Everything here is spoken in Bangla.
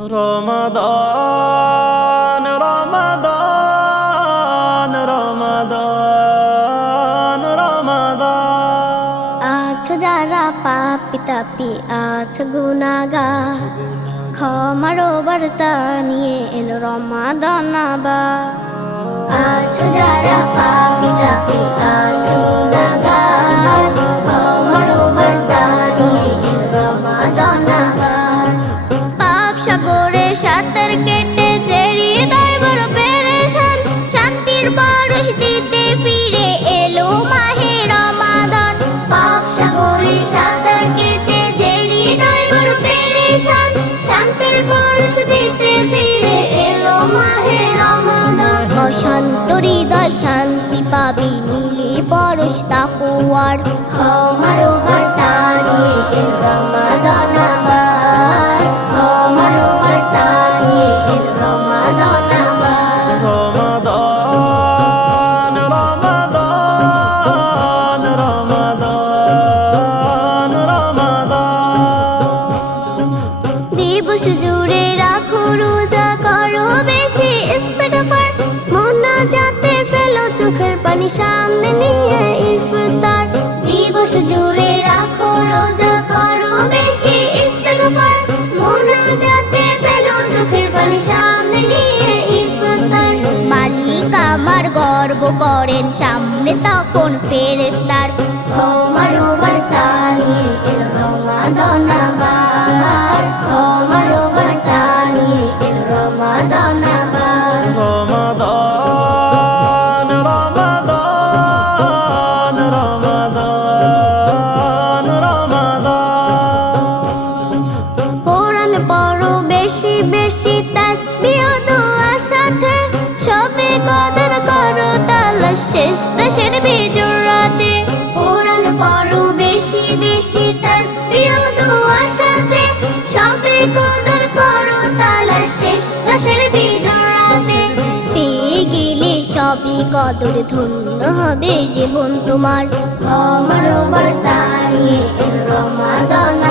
রমাদান রমাদান রমাদান রমাদান। আছো যারা পাপী তাপী আছো গুনাহগার, ক্ষমার বার্তা নিয়ে এলো রমাদান আবার। আছো যারা পাপী তাপী আছো গুনাহগার, ক্ষমার বার্তা নিয়ে এলো রমাদান আবার। পাপ সাগরে সাঁতার কেটে যে হৃদয় বড় পেরেশান, শান্তির পরশ দিতে ফিরে এলো মাহে রমাদান। পাপ সাগরে সাঁতার কেটে যে হৃদয় বড় পেরেশান, শান্তির পরশ দিতে ফিরে এলো মাহে রমাদান। অশান্ত হৃদয় শান্তি পাবি নীলি পরশ তাকওয়ার, ক্ষমার বার্তা নিয়ে এলো রমাদান আবার। ক্ষমার বার্তা নিয়ে এলো রমাদান আবার। রমাদান রমাদান রমাদান রমাদান। দিবস জুড়ে রাখো রোজা, করো বেশি ইস্তেগফার, মোনাজাতে ফেলো চোখের পানি, সামনে নিয়ে ইফতার। দিবস জুড়ে রাখো রোজা, করো বেশি ইস্তেগফার, মোনাজাতে ফেলো চোখের পানি, সামনে নিয়ে ইফতার। মালিক আমার গর্ব করেন, সামনে তখন ফেরেশতার, ক্ষমার বার্তা নিয়ে এলো রমাদান আবার। ক্ষমার বার্তা নিয়ে এলো রমাদান আবার। রমাদান রমাদান রমাদান রমাদান। কোরআন পড়ো বেশি বেশি, তাসবিহ দোয়া সাথে, সবে কদর করো তালাশ শেষ দশের বিজোর রাতে। কোরআন পড়ো বেশি বেশি, তাসবিহ দোয়া সাথে, সবে কদর করো তালাশ শেষ দশের বিজোর রাতে। পেয়ে গেলে সবই কদর, ধন্য হবে জীবন তোমার। ক্ষমার বার্তা নিয়ে এলো রমাদান